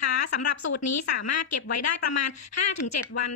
นะคะสำหรับสูตรนี้สามารถเก็บไว้ได้ประมาณ 5-7 วัน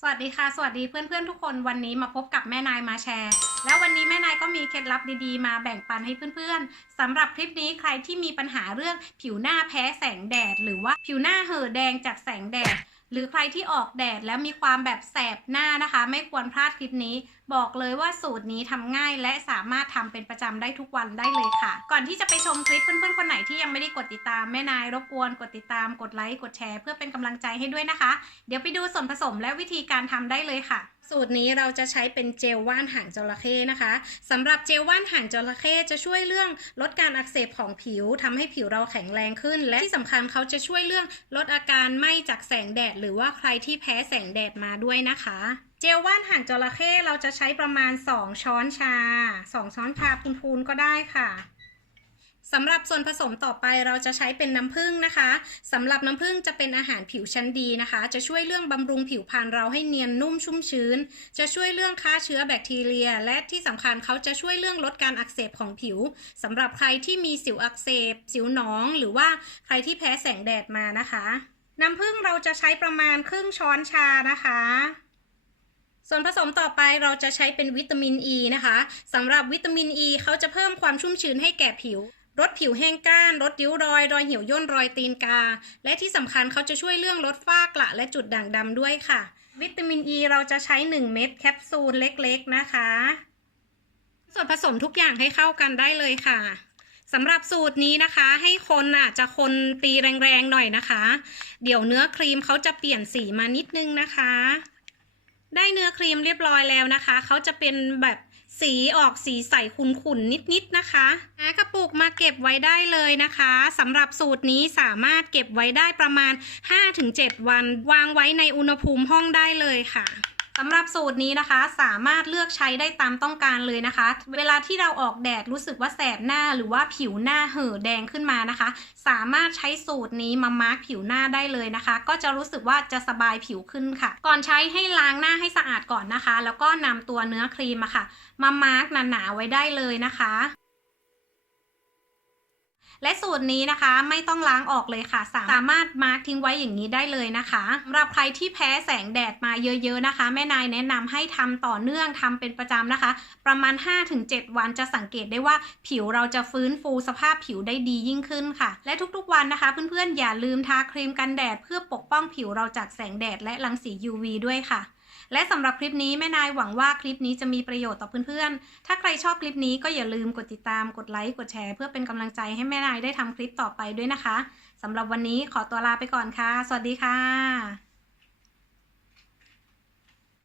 สวัสดีค่ะ สวัสดีเพื่อนๆทุกคนวันนี้มาพบกับแม่นายมาแชร์ แล้ววันนี้แม่นายก็มีเคล็ดลับดีๆ มาแบ่งปันให้เพื่อนๆสำหรับคลิปนี้ใครที่มีปัญหาเรื่องผิวหน้าแพ้แสงแดด หรือว่าผิวหน้าเห่อแดงจากแสงแดด หรือใครที่ออกแดดแล้วมีความแบบแสบหน้านะคะ ไม่ควรพลาดคลิปนี้ บอกเลยว่าสูตรนี้ทำง่ายและสามารถทำเป็นประจำได้ทุกวันได้เลยค่ะ ก่อนที่จะไปชมคลิปเพื่อนๆคนไหนที่ยังไม่ได้กดติดตามแม่นายรบกวนกดติดตามกดไลค์กดแชร์เพื่อเป็นกำลังใจให้ด้วยนะคะ เดี๋ยวไปดูส่วนผสมและวิธีการทำได้เลยค่ะ สูตรนี้เราจะใช้เป็นเจลว่านหางจระเข้นะคะสำหรับเจลว่านหางจระเข้จะช่วยเรื่องลดการอักเสบของผิวทำให้ผิวเราแข็งแรงขึ้น และที่สำคัญเขาจะช่วยเรื่องลดอาการไหม้จากแสงแดด หรือว่าใครที่แพ้แสงแดดมาด้วยนะคะเจลว่านหางจระเข้เราจะใช้ประมาณ 2 ช้อนชา 2 ช้อนชาพูนๆก็ได้ค่ะ สำหรับส่วนผสมต่อไปเราจะใช้เป็นน้ำผึ้งนะคะสำหรับน้ำผึ้งจะเป็นอาหารผิวชั้นดีนะคะ จะช่วยเรื่องบำรุงผิวพรรณเราให้เนียนนุ่มชุ่มชื้น จะช่วยเรื่องฆ่าเชื้อแบคทีเรีย และที่สำคัญเขาจะช่วยเรื่องลดการอักเสบของผิวสำหรับใครที่มีสิวอักเสบ สิวหนอง หรือว่าใครที่แพ้แสงแดดมานะคะ น้ำผึ้งเราจะใช้ประมาณครึ่งช้อนชานะคะส่วนผสมต่อไปเราจะใช้เป็นวิตามินอ e ีนะคะสำหรับวิตามินอ e ีเขาจะเพิ่มความชุ่มชื้นให้แก่ผิว ลดผิวแห้งก้านลดริ้วรอย รอยเหี่ยวย่นรอยตีนกา และที่สำคัญเขาจะช่วยเรื่องลดฝ้ากระและจุดด่างดำด้วยค่ะ วิตามินอ e ีเราจะใช้ 1 เม็ดแคปซูลเล็กๆนะคะ ส่วนผสมทุกอย่างให้เข้ากันได้เลยค่ะสำหรับสูตรนี้นะคะ ให้คนอะจะคนตีแรงๆหน่อยนะคะ เดี๋ยวเนื้อครีมเขาจะเปลี่ยนสีมานิดนึงนะคะ ได้เนื้อครีมเรียบร้อยแล้วนะคะเขาจะเป็นแบบ สีออกสีใสขุ่นๆ นิดๆ นะคะหากระปุกมาเก็บไว้ได้เลยนะคะสำหรับสูตรนี้สามารถเก็บไว้ได้ประมาณ 5-7 วัน วางไว้ในอุณหภูมิห้องได้เลยค่ะ สำหรับสูตรนี้นะคะ สามารถเลือกใช้ได้ตามต้องการเลยนะคะ เวลาที่เราออกแดดรู้สึกว่าแสบหน้าหรือว่าผิวหน้าเห่อแดงขึ้นมานะคะ สามารถใช้สูตรนี้มามาร์กผิวหน้าได้เลยนะคะ ก็จะรู้สึกว่าจะสบายผิวขึ้นค่ะ ก่อนใช้ให้ล้างหน้าให้สะอาดก่อนนะคะ แล้วก็นำตัวเนื้อครีมอะค่ะ มามาร์กหนาๆไว้ได้เลยนะคะ และสูตรนี้นะคะไม่ต้องล้างออกเลยค่ะ สามารถมาร์กทิ้งไว้อย่างนี้ได้เลยนะคะสำหรับใครที่แพ้แสงแดดมาเยอะๆนะคะ แม่นายแนะนำให้ทำต่อเนื่องทำเป็นประจำนะคะ ประมาณ 5-7 วันจะสังเกตได้ว่าผิวเราจะฟื้นฟูสภาพผิวได้ดียิ่งขึ้นค่ะ และทุกๆวันนะคะ เพื่อนๆอย่าลืมทาครีมกันแดดเพื่อปกป้องผิวเราจากแสงแดดและรังสี UV ด้วยค่ะ และสำหรับคลิปนี้แม่นายหวังว่าคลิปนี้จะมีประโยชน์ต่อเพื่อนๆ ถ้าใครชอบคลิปนี้ก็อย่าลืมกดติดตาม กดไลค์ กดแชร์ เพื่อเป็นกำลังใจให้แม่นายได้ทำคลิปต่อไปด้วยนะคะสำหรับวันนี้ขอตัวลาไปก่อนค่ะ สวัสดีค่ะ